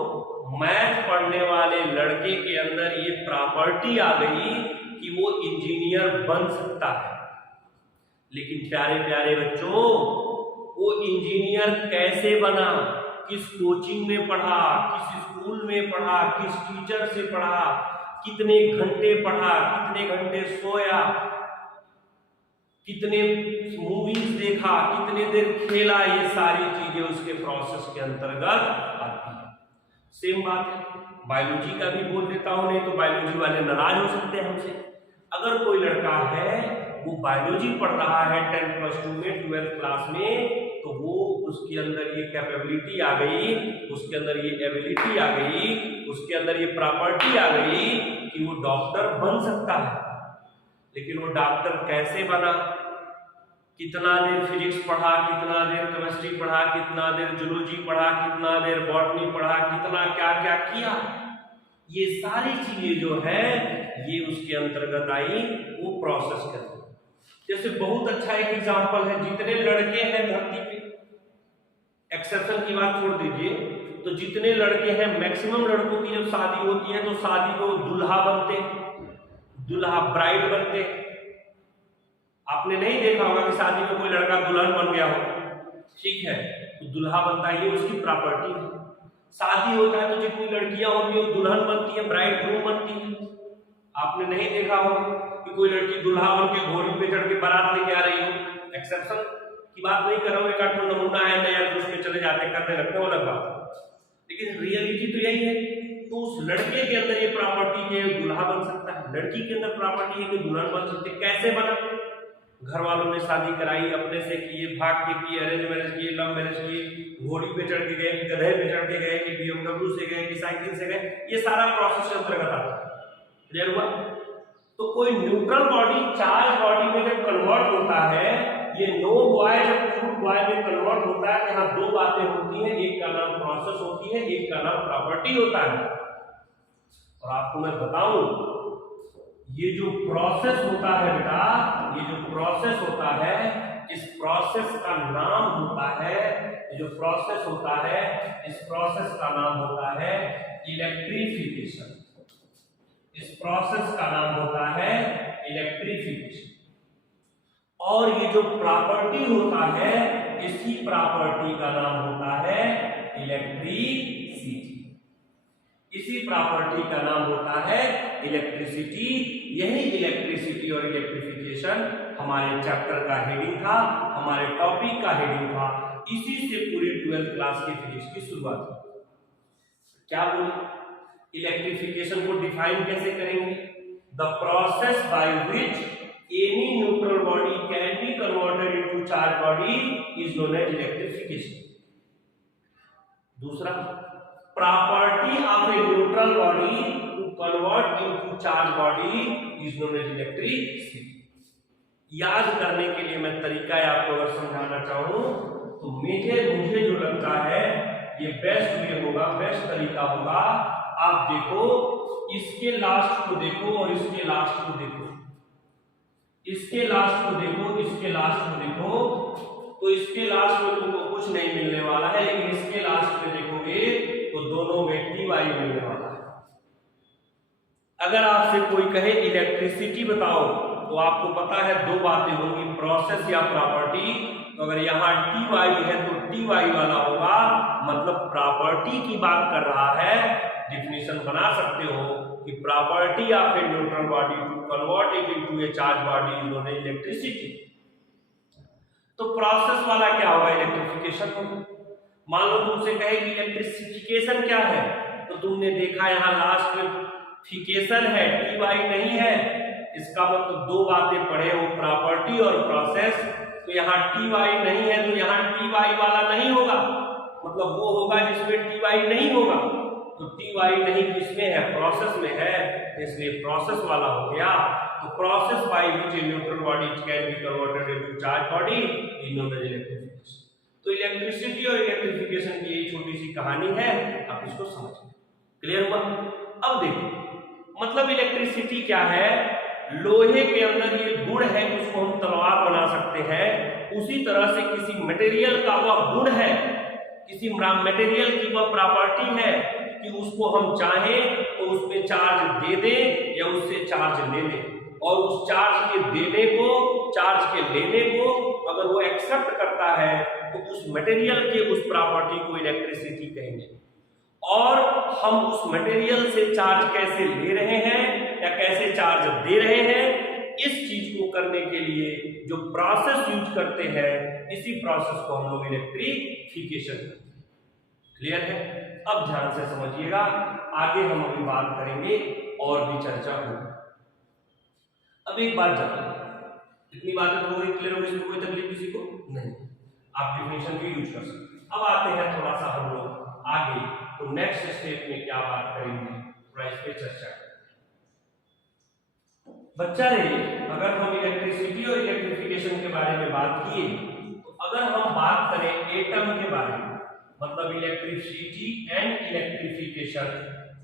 मैथ पढ़ने वाले लड़के के अंदर ये प्रॉपर्टी आ गई कि वो इंजीनियर बन सकता है। लेकिन प्यारे प्यारे बच्चों, वो इंजीनियर कैसे बना? किस कोचिंग में पढ़ा, किस स्कूल में पढ़ा, किस टीचर से पढ़ा, कितने घंटे पढ़ा, कितने घंटे सोया, कितने मूवीज देखा, कितने देर खेला, ये सारी चीजें उसके प्रोसेस के अंतर्गत आती है। सेम बात है बायोलॉजी का भी बोल देता हूं, नहीं तो बायोलॉजी वाले नाराज हो सकते हैं हमसे। अगर कोई लड़का है वो बायोलॉजी पढ़ रहा है 10+2 में 12th क्लास में, तो वो उसके अंदर ये कैपेबिलिटी आ गई, उसके अंदर ये एबिलिटी आ गई, उसके अंदर ये प्रॉपर्टी आ गई कि वो डॉक्टर बन सकता है। लेकिन वो डॉक्टर कैसे बना, कितना देर फिजिक्स पढ़ा, कितना देर केमिस्ट्री पढ़ा, कितना देर जूलॉजी पढ़ा, कितना देर बॉटनी पढ़ा, कितना क्या क्या किया, ये सारी चीजें जो है ये उसके अंतर्गत आई, वो प्रोसेस करती है। जैसे बहुत अच्छा एक एग्जांपल है, जितने लड़के हैं धरती पे, एक्सेप्शन की बात छोड़ दीजिए, तो जितने लड़के हैं मैक्सिमम लड़कों की जब शादी होती है तो शादी में वो दूल्हा बनते हैं, दूल्हा ब्राइड बनते हैं। आपने नहीं देखा होगा कि शादी में कोई लड़का दुल्हन बन गया हो, ठीक है, तो दूल्हा बनता है, ये उसकी प्रॉपर्टी है। शादी होता है तो जितनी लड़कियां होती है वो दुल्हन बनती है, ब्राइड ग्रूम बनती है। आपने नहीं देखा होगा कि कोई लड़की दूल्हा बन के घोड़ी पे चढ़ के बारात लेके आ रही हो। एक्सेप्शन की बात नहीं कर रहा हूं, एक आठ नमूना है, नया जोश में चले जाते करने लगते हैं, अलग बात, लेकिन रियलिटी तो यही है। तो उस लड़के के अंदर ये प्रॉपर्टी है दूल्हा बन सकता है, लड़की के अंदर प्रॉपर्टी है कि दुल्हन बन सकती है। कैसे बना? घर वालों ने शादी कराई, अपने से किए, भाग के किए, अरेंज मैरिज किए, लव मैरिज किए, घोड़ी पे चढ़ के गए, गधे पे चढ़ के गए, कि BMW से गए, कि साइकिल से गए, ये सारा प्रोसेस के अंतर्गत आता है। क्लियर हुआ? तो कोई न्यूट्रल बॉडी चार्ज बॉडी में जब कन्वर्ट होता है, ये नो बॉय जब फ्रूट बॉय में कन्वर्ट होता है, यहाँ दो बातें होती हैं, एक का नाम प्रोसेस होती है, एक का नाम प्रॉपर्टी होता है। और आपको मैं बताऊं, ये जो प्रोसेस होता है बेटा, ये जो प्रोसेस होता है, इस प्रोसेस का नाम होता है, ये जो प्रोसेस होता है, इस प्रोसेस का नाम होता है इलेक्ट्रिफिकेशन। इस प्रोसेस का नाम होता है इलेक्ट्रिफिकेशन। और ये जो प्रॉपर्टी होता है, इसी प्रॉपर्टी का नाम होता है इलेक्ट्रिसिटी। इसी प्रॉपर्टी का नाम होता है इलेक्ट्रिसिटी। यही इलेक्ट्रिसिटी और इलेक्ट्रिफिकेशन हमारे चैप्टर का हेडिंग था, हमारे टॉपिक का हेडिंग था। इसी से पूरी 12th क्लास की फिजिक्स की शुरुआत हुई। क्या बोले? इलेक्ट्रिफिकेशन को डिफाइन कैसे करेंगे? The process by which any neutral body can be converted into charge body is known as electrification. दूसरा, property of a neutral body to convert into charge body is known as electricity. याद करने के लिए मैं तरीका आपको अगर समझाना चाहूं तो मुझे जो लगता है ये बेस्ट वे होगा, बेस्ट तरीका होगा। आप देखो, इसके लास्ट को देखो और इसके लास्ट को देखो, इसके लास्ट को देखो, इसके लास्ट को देखो, तो इसके लास्ट में तुमको कुछ नहीं मिलने वाला है, लेकिन इसके लास्ट में देखोगे तो दोनों में TY मिलने वाला है। अगर आपसे कोई कहे इलेक्ट्रिसिटी बताओ, तो आपको पता है दो बातें होंगी, प्रोसेस या प्रॉपर्टी। तो अगर यहाँ TY है तो TY वाला होगा, मतलब प्रॉपर्टी की बात कर रहा है। डिफिनेशन बना सकते हो कि property of a neutral body to convert it into a charge body is known as electricity. तो प्रोसेस वाला क्या होगा? इलेक्ट्रिफिकेशन होगा। मान लो तुमसे कहे कि इलेक्ट्रिफिकेशन क्या है, तो तुमने देखा यहाँ लास्ट में फिकेशन है, TY नहीं है, इसका मतलब दो बातें पढ़े हो, प्रॉपर्टी और प्रोसेस। तो यहाँ TY नहीं है तो यहाँ TY वाला नहीं होगा, मतलब वो होगा जिसमें TY नहीं होगा। तो TY नहीं किसमें है? प्रोसेस में है, इसलिए प्रोसेस वाला हो गया। तो process by which a neutral body can be converted into charge body is known as electrification. तो इलेक्ट्रिसिटी और इलेक्ट्रिफिकेशन की यही छोटी सी कहानी है, आप इसको समझिए। क्लियर हुआ? अब देखो, मतलब इलेक्ट्रिसिटी क्या है? लोहे के अंदर ये गुण है, उसको हम तलवार बना सकते हैं। उसी तरह से किसी मटेरियल का वह गुण है, किसी मटेरियल की वह प्रॉपर्टी है कि उसको हम चाहें तो उसमें चार्ज दे दें या उससे चार्ज ले लें, और उस चार्ज के देने को, चार्ज के लेने को अगर वो एक्सेप्ट करता है तो उस मटेरियल के उस प्रॉपर्टी को इलेक्ट्रिसिटी कहेंगे। और हम उस मटेरियल से चार्ज कैसे ले रहे हैं या कैसे चार्ज दे रहे हैं, इस चीज को करने के लिए जो प्रोसेस यूज करते हैं, इसी प्रोसेस को हम लोग इलेक्ट्रिफिकेशन करते हैं। क्लियर है? अब ध्यान से समझिएगा, आगे हम अभी बात करेंगे और भी चर्चा होगी। अब एक बात जानिए, इतनी बातें तो होगी, क्लियर होगी, इसमें कोई तकलीफ किसी को नहीं, आप डिफिनेशन भी यूज कर सकते हैं। अब आते हैं थोड़ा सा हम लोग आगे, तो नेक्स्ट स्टेप में क्या बात करेंगे, थोड़ा इस पे चर्चा करेंगे। बच्चा रे, अगर हम इलेक्ट्रिसिटी और इलेक्ट्रिफिकेशन के बारे में बात किए, तो अगर हम बात करें एटम के बारे में, मतलब electricity and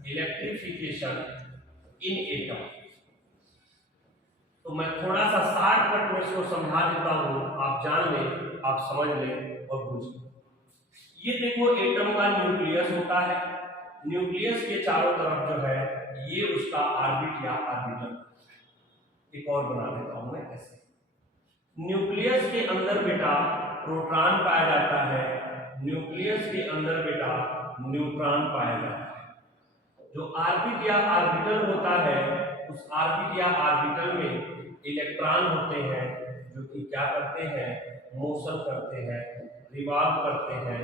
electrification in atom, तो मैं थोड़ा सा शॉर्टकट में इसको समझा देता हूं, आप जान लें, आप समझ लें और बुझ लें। ये देखो, एटम का न्यूक्लियस होता है, न्यूक्लियस के चारों तरफ जो है ये उसका ऑर्बिट या ऑर्बिटल। एक और बना देता हूं मैं ऐसे, न्यूक्लियस के अंदर बेटा प्रोटॉन पाया जाता है, न्यूक्लियस के अंदर बेटा न्यूट्रॉन पाया जाता है। जो ऑर्बिट या ऑर्बिटल होता है, उस ऑर्बिट या ऑर्बिटल में इलेक्ट्रॉन होते हैं जो कि क्या करते हैं, मोशन करते हैं, रिवॉल्व करते हैं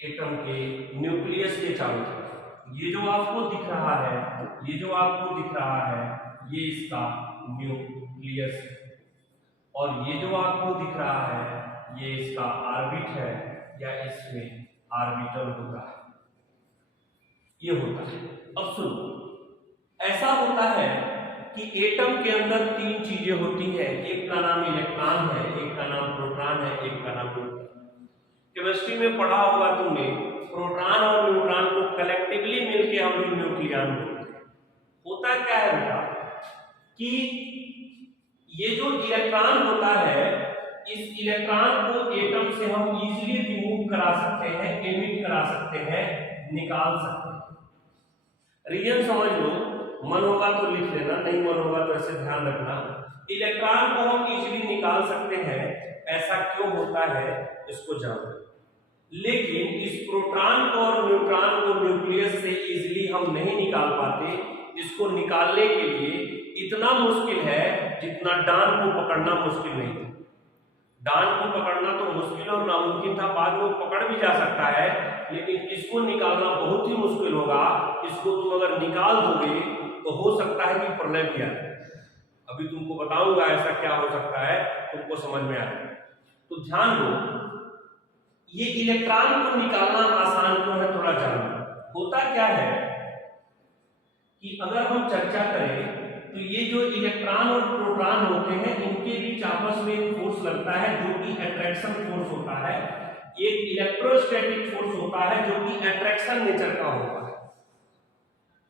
एटम के न्यूक्लियस के चारों तरफ। ये जो आपको दिख रहा है, ये जो आपको दिख रहा है, ये इसका न्यूक्लियस है, और ये जो आपको दिख रहा है ये इसका ऑर्बिट है या इसमें ऑर्बिटल होता है, ये होता है। अब सुनो, ऐसा होता है कि एटम के अंदर तीन चीजें होती हैं, एक का नाम इलेक्ट्रॉन है, एक का नाम प्रोटॉन है, एक का नाम न्यूट्रॉन। केमिस्ट्री में पढ़ा होगा तुमने, प्रोटॉन और न्यूट्रॉन को कलेक्टिवली मिलके हम लोग न्यूक्लियन बोलते हैं। होता क्या है बेटा कि ये जो इलेक्ट्रॉन होता है, इस इलेक्ट्रॉन को एटम से हम इजीली रिमूव करा सकते हैं, एमिट करा सकते हैं, निकाल सकते हैं। रीजन समझ लो, मन होगा तो लिख लेना, नहीं मन होगा तो ऐसे ध्यान रखना। इलेक्ट्रॉन को हम इजीली निकाल सकते हैं, ऐसा क्यों होता है इसको जानो। लेकिन इस प्रोटॉन को और न्यूट्रॉन को न्यूक्लियस से इजीली हम नहीं निकाल पाते। इसको निकालने के लिए इतना मुश्किल है जितना डान को पकड़ना मुश्किल नहीं था। डान को पकड़ना तो मुश्किल और नामुमकिन था, बाद में पकड़ भी जा सकता है, लेकिन इसको निकालना बहुत ही मुश्किल होगा। इसको तुम अगर निकाल दोगे तो हो सकता है कि प्रलय भी आ जाए। अभी तुमको बताऊंगा ऐसा क्या हो सकता है, तुमको समझ में आएगा। तो ध्यान दो, ये इलेक्ट्रॉन को निकालना आसान क्यों है, थोड़ा जानो। होता क्या है कि अगर हम चर्चा करें तो ये जो इलेक्ट्रॉन और प्रोटॉन होते हैं, इनके बीच आपस में एक फोर्स लगता है जो कि अट्रैक्शन फोर्स होता है। एक इलेक्ट्रोस्टैटिक फोर्स होता है जो कि अट्रैक्शन नेचर का होता है।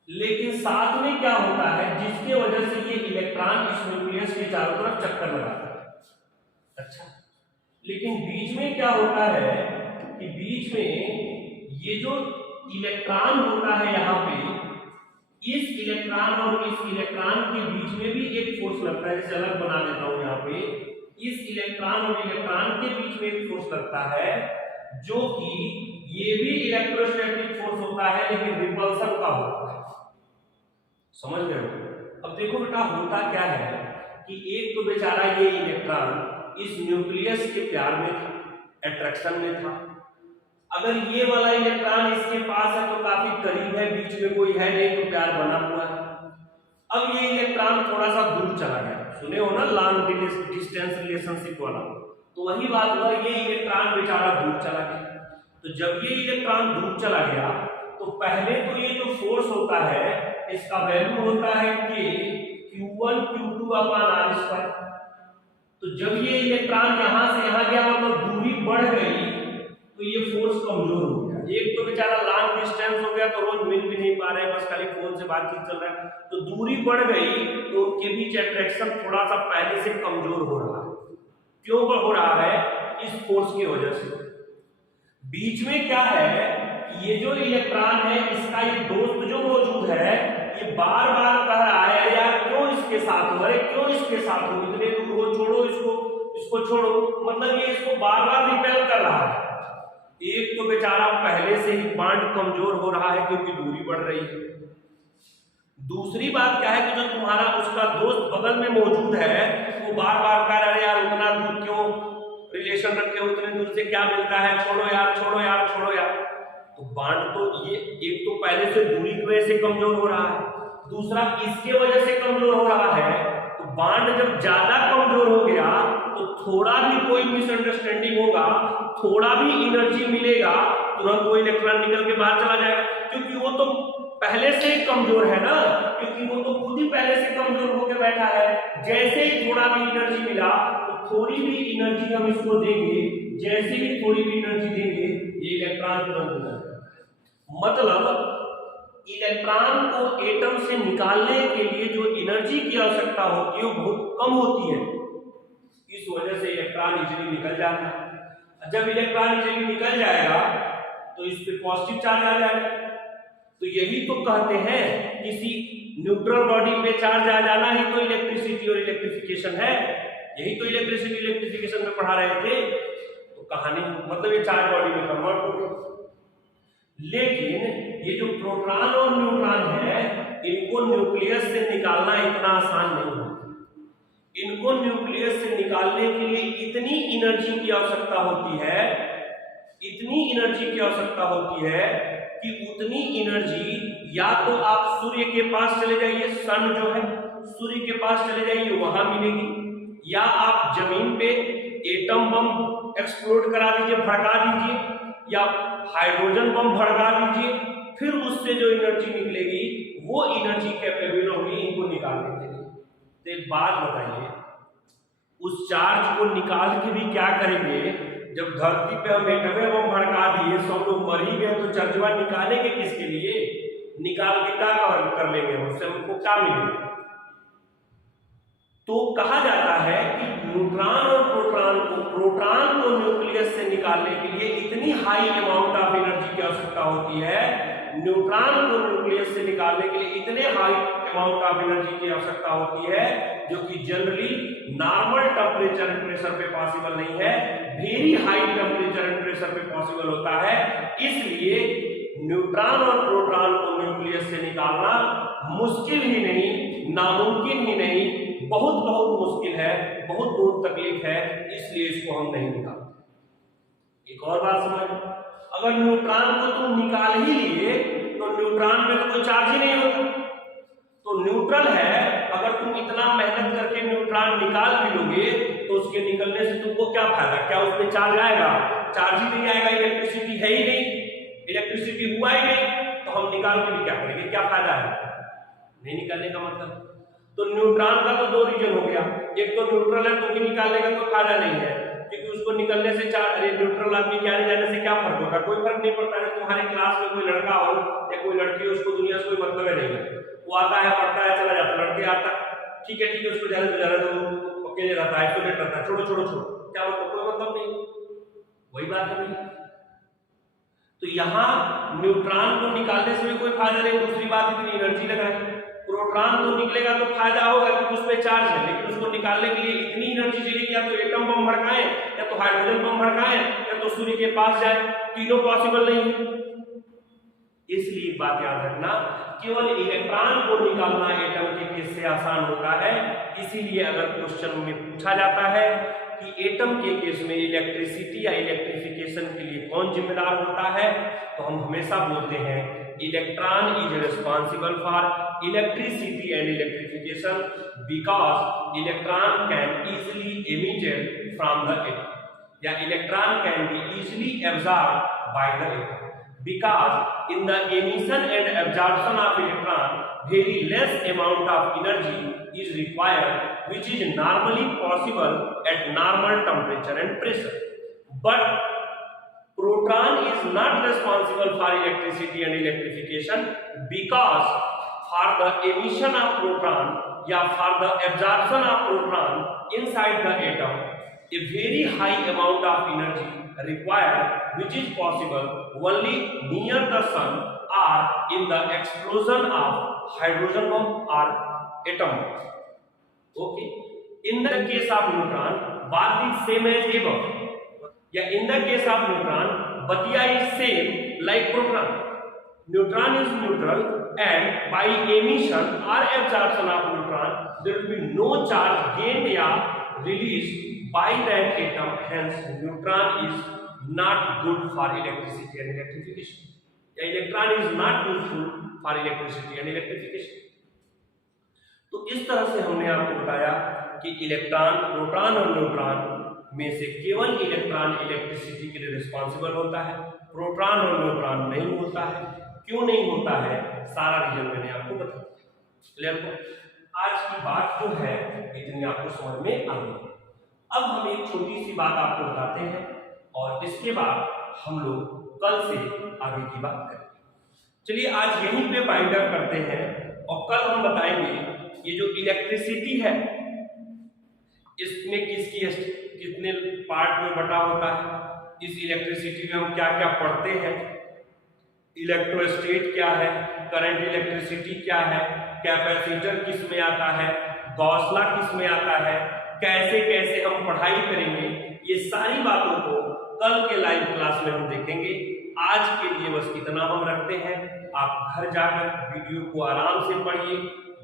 लेकिन साथ में क्या होता है, जिसके वजह से ये इलेक्ट्रॉन इस न्यूक्लियस के चारों तरफ चक्कर लगाता है। अच्छा, लेकिन बीच में क्या होता है कि बीच में ये जो इलेक्ट्रॉन होता है, यहाँ पे इस इलेक्ट्रॉन और इस इलेक्ट्रॉन के बीच में भी एक फोर्स लगता है। जैसे अलग बना देता हूं, यहाँ पे इस इलेक्ट्रॉन और इलेक्ट्रॉन के बीच में एक फोर्स लगता है जो कि ये भी इलेक्ट्रोस्टैटिक फोर्स होता है, लेकिन रिपल्सन का होता है। समझ गए? अब देखो बेटा, होता क्या है कि एक तो बेचारा ये इलेक्ट्रॉन इस न्यूक्लियस के प्यार में था, अट्रैक्शन में था। अगर ये वाला इलेक्ट्रॉन इसके पास है तो काफी करीब है, बीच में कोई है नहीं, तो प्यार बना हुआ है। अब ये इलेक्ट्रॉन थोड़ा सा दूर चला गया, सुने हो ना लॉन्ग डिस्टेंस रिलेशनशिप वाला, तो वही बात हुआ, ये इलेक्ट्रॉन बेचारा दूर चला गया। तो जब ये इलेक्ट्रॉन दूर चला गया तो पहले तो ये जो फोर्स होता है इसका वैल्यू होता है कि Q1 Q2 अपॉन r²। तो जब ये इलेक्ट्रॉन यहां से यहां गया, मतलब दूरी बढ़ गई, तो ये फोर्स कमजोर हो गया। एक तो बेचारा लॉन्ग डिस्टेंस हो गया तो रोज मिल भी नहीं पा रहे, बस खाली फोन से बातचीत चल रहा है, तो दूरी बढ़ गई तो उनके बीच अट्रैक्शन थोड़ा सा पहले से कमजोर हो रहा है। क्यों हो रहा है? इस फोर्स की वजह से। बीच में क्या है कि ये जो इलेक्ट्रॉन है, इसका ये दोस्त जो मौजूद है, ये बार बार कह रहा है यार क्यों इसके साथ हो, अरे क्यों इसके साथ हो, इतने दूर हो छोड़ो, इसको छोड़ो, मतलब ये इसको बार बार रिपेल कर रहा है। एक तो बेचारा पहले से ही बॉन्ड कमजोर हो रहा है क्योंकि दूरी बढ़ रही है। दूसरी बात क्या है कि जो तुम्हारा उसका दोस्त बगल में मौजूद है वो बार बार कह रहा है यार उतना दूर क्यों रिलेशन रखे, उतने दूर से क्या मिलता है, छोड़ो यार छोड़ो यार छोड़ो यार। तो बॉन्ड तो ये एक तो पहले से दूरी की वजह से कमजोर हो रहा है, दूसरा इसके वजह से कमजोर हो रहा है। तो बॉन्ड जब ज्यादा कमजोर हो गया तो थोड़ा भी कोई मिसअंडरस्टैंडिंग होगा, थोड़ा भी एनर्जी मिलेगा, तुरंत वो इलेक्ट्रॉन निकल के बाहर चला जाएगा, क्योंकि वो तो पहले से ही कमजोर है ना, क्योंकि वो तो खुद ही पहले से कमजोर होकर बैठा है। जैसे ही थोड़ा भी एनर्जी मिला तो थोड़ी भी एनर्जी हम इसको देंगे, जैसे ही थोड़ी भी एनर्जी देंगे ये इलेक्ट्रॉन तुरंत निकल जाएगा। मतलब इलेक्ट्रॉन को एटम से निकालने के लिए जो एनर्जी की आवश्यकता होती है वो बहुत कम होती है, इस वजह से इलेक्ट्रॉन इजीली निकल जाता है। जब इलेक्ट्रॉन इजीली निकल जाएगा तो इस पे पॉजिटिव चार्ज आ जाएगा। तो यही तो कहते हैं किसी न्यूट्रल बॉडी पे चार्ज आ जाना ही तो इलेक्ट्रिसिटी और इलेक्ट्रिफिकेशन है। यही तो इलेक्ट्रिसिटी इलेक्ट्रिफिकेशन में पढ़ा रहे थे। तो कहानी मतलब ये चार्ज बॉडी में कन्वर्ट हो गया। लेकिन ये जो प्रोटॉन और न्यूट्रॉन है इनको न्यूक्लियस से निकालना इतना आसान नहीं है। इनको न्यूक्लियस से निकालने के लिए इतनी एनर्जी की आवश्यकता होती है, इतनी एनर्जी की आवश्यकता होती है कि उतनी एनर्जी या तो आप सूर्य के पास चले जाइए, सन जो है सूर्य के पास चले जाइए वहां मिलेगी, या आप जमीन पे एटम बम एक्सप्लोड करा दीजिए, भड़का दीजिए, या हाइड्रोजन बम भड़का दीजिए, फिर उससे जो एनर्जी निकलेगी वो एनर्जी कैपेबल होगी इनको निकालने के लिए। तो एक बात बताइए, उस चार्ज को निकाल के भी क्या करेंगे? जब धरती पे हम एटम बम भड़का दिए, सब लोग मर ही गए, तो चार्जवा निकालेंगे किसके लिए? निकाल के क्या कर लेंगे? उससे हमको क्या मिलेगा? तो कहा जाता है कि न्यूट्रॉन और प्रोटॉन को न्यूक्लियस से निकालने के लिए इतनी हाई अमाउंट ऑफ एनर्जी की आवश्यकता होती है, न्यूट्रॉन को न्यूक्लियस से निकालने के लिए इतने हाई अमाउंट ऑफ एनर्जी की आवश्यकता होती है जो कि generally normal temperature and pressure पे पॉसिबल नहीं है, very high temperature and pressure पे पॉसिबल होता है। इसलिए न्यूट्रॉन और प्रोटॉन को न्यूक्लियस से निकालना मुश्किल ही नहीं, नामुमकिन ही नहीं, बहुत बहुत मुश्किल है, बहुत बहुत तकलीफ है, इसलिए इसको हम नहीं निकालते। एक और बात समझ, अगर न्यूट्रॉन को तुम निकाल ही लिए तो न्यूट्रॉन में तो कोई चार्ज ही नहीं होता, तो न्यूट्रल है। अगर तुम इतना मेहनत करके न्यूट्रॉन निकाल भी लोगे तो उसके निकलने से तुमको क्या फायदा? क्या उसमें चार्ज आएगा? चार्ज ही नहीं आएगा, इलेक्ट्रिसिटी है ही नहीं, इलेक्ट्रिसिटी हुआ ही नहीं, तो हम निकाल के भी क्या करेंगे? क्या फायदा है नहीं निकालने का? मतलब तो न्यूट्रॉन का तो दो रीजन हो गया, एक तो न्यूट्रल है तो भी निकालने का कोई फायदा नहीं है, क्योंकि उसको निकलने से न्यूट्रल आदमी के आने जाने से क्या फर्क होता है? कोई फर्क नहीं पड़ता है। तुम्हारे क्लास में कोई लड़का हो या कोई लड़की हो, उसको दुनिया से कोई मतलब है नहीं, वो आता है पढ़ता है चला जाता है, लड़के आता ठीक है उसको जाने तो जाने दो, अकेले रहता है, आइसोलेट रहता है, छोड़ो छोड़ो छोड़ो, क्या मतलब कोई मतलब नहीं, वही बात है भाई। तो यहाँ न्यूट्रॉन को निकालने से भी कोई फायदा नहीं। दूसरी बात इतनी एनर्जी लगाए, प्रोटॉन तो निकलेगा तो फायदा होगा क्योंकि उस पर चार्ज है, लेकिन उसको निकालने के लिए इतनी एनर्जी चाहिए, या तो एटम बम भड़काएं, या तो हाइड्रोजन बम भड़काएं, या तो सूर्य के पास जाए, तीनों पॉसिबल नहीं है। इसलिए बात याद रखना, केवल इलेक्ट्रॉन को निकालना एटम के केस से आसान होता है। इसीलिए अगर क्वेश्चन में पूछा जाता है कि एटम के केस में इलेक्ट्रिसिटी या इलेक्ट्रिफिकेशन के लिए कौन जिम्मेदार होता है, तो हम हमेशा बोलते हैं electron is responsible for electricity and electrification because electron can easily emitted from the atom, या electron can be easily absorbed by the atom because in the emission and absorption of electron very less amount of energy is required which is normally possible at normal temperature and pressure, but proton is not responsible for electricity and electrification because for the emission of proton या for the absorption of proton inside the atom a very high amount of energy required which is possible only near the sun or in the explosion of hydrogen bomb or atom bomb. Okay, in the case of neutron both is same as above, या in the case of neutron batia is same like proton. Neutron is neutral and by emission or absorption of neutron there will be no charge gained या released by that atom, hence neutron is not good for electricity and electrification. या electron is not useful for electricity and electrification. तो इस तरह से हमने आपको बताया कि इलेक्ट्रॉन, प्रोटॉन और न्यूट्रॉन में से केवल इलेक्ट्रॉन इलेक्ट्रिसिटी के लिए रिस्पॉन्सिबल होता है, प्रोटॉन और न्यूट्रॉन नहीं होता है। क्यों नहीं होता है, सारा रीजन मैंने आपको बताया। क्लियर हो? आज की बात जो है इतनी आपको समझ में आ गई। अब हम एक छोटी सी बात आपको बताते हैं और इसके बाद हम लोग कल से आगे की बात करेंगे। चलिए आज यहीं पे बाइंड अप करते हैं और कल हम बताएंगे ये जो इलेक्ट्रिसिटी है इसमें कितने पार्ट में बटा होता है, इस इलेक्ट्रिसिटी में हम क्या क्या पढ़ते हैं, इलेक्ट्रोस्टेट क्या है, करंट इलेक्ट्रिसिटी क्या है, कैपेसिटर किस में आता है, गॉस लॉ किस में आता है, कैसे कैसे हम पढ़ाई करेंगे, ये सारी बातों को कल के लाइव क्लास में हम देखेंगे। आज के लिए बस इतना हम रखते हैं। आप घर जाकर वीडियो को आराम से पढ़िए,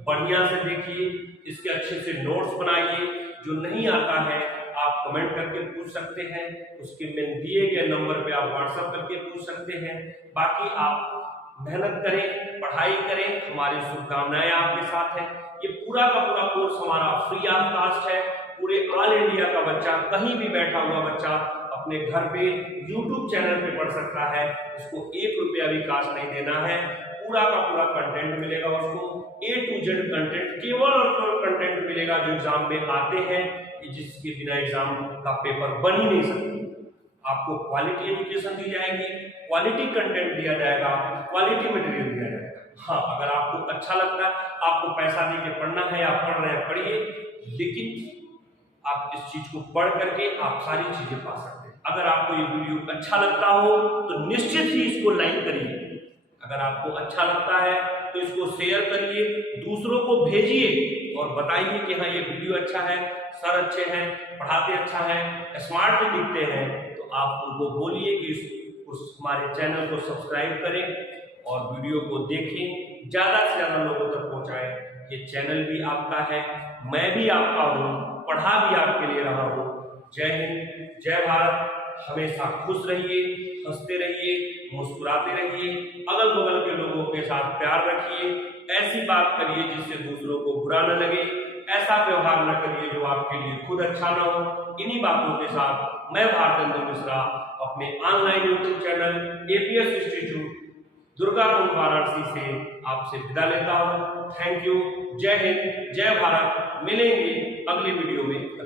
बढ़िया से देखिए, इसके अच्छे से नोट्स बनाइए। जो नहीं आता है आप कमेंट करके पूछ सकते हैं, उसके में दिए गए नंबर पे आप व्हाट्सएप करके पूछ सकते हैं। बाकी आप मेहनत करें, पढ़ाई करें, हमारी शुभकामनाएं आपके साथ हैं। ये पूरा का पूरा कोर्स हमारा फ्री ऑफ कॉस्ट है। पूरे ऑल इंडिया का बच्चा, कहीं भी बैठा हुआ बच्चा अपने घर पे यूट्यूब चैनल पे पढ़ सकता है। इसको 1 रुपया भी कॉस्ट नहीं देना है। पूरा का पूरा कंटेंट मिलेगा उसको, A to Z कंटेंट, केवल और केवल कंटेंट मिलेगा जो एग्जाम में आते हैं, जिसके बिना एग्जाम का पेपर बन ही नहीं सकता। आपको क्वालिटी एजुकेशन दी जाएगी, क्वालिटी कंटेंट दिया जाएगा, क्वालिटी मटेरियल दिया जाएगा। हाँ, अगर आपको अच्छा लगता है, आपको पैसा दे के पढ़ना है, आप पढ़ रहे हैं पढ़िए, लेकिन आप इस चीज को पढ़ करके आप सारी चीजें पा सकते हैं। अगर आपको ये वीडियो अच्छा लगता हो तो निश्चित ही इसको लाइक करिए। अगर आपको अच्छा लगता है तो इसको शेयर करिए, दूसरों को भेजिए और बताइए कि हाँ ये वीडियो अच्छा है, सर अच्छे हैं, पढ़ाते अच्छा है, स्मार्ट भी दिखते हैं। तो आप उनको बोलिए कि उस हमारे चैनल को सब्सक्राइब करें और वीडियो को देखें, ज़्यादा से ज़्यादा लोगों तक पहुँचाएं। ये चैनल भी आपका है, मैं भी आपका हूँ, पढ़ा भी आपके लिए रहा हूँ। जय हिंद, जय भारत। हमेशा खुश रहिए, हंसते रहिए, मुस्कुराते रहिए, अगल बगल के लोगों के साथ प्यार रखिए, ऐसी बात करिए जिससे दूसरों को बुरा न लगे, ऐसा व्यवहार न करिए जो आपके लिए खुद अच्छा न हो। इन्हीं बातों के साथ मैं भारतेंद्र मिश्रा अपने online YouTube channel APS institute Durgakund Varanasi से आपसे विदा लेता हूँ। थैंक यू, जय हिंद, जय भारत। मिलेंगे अगली वीडियो में।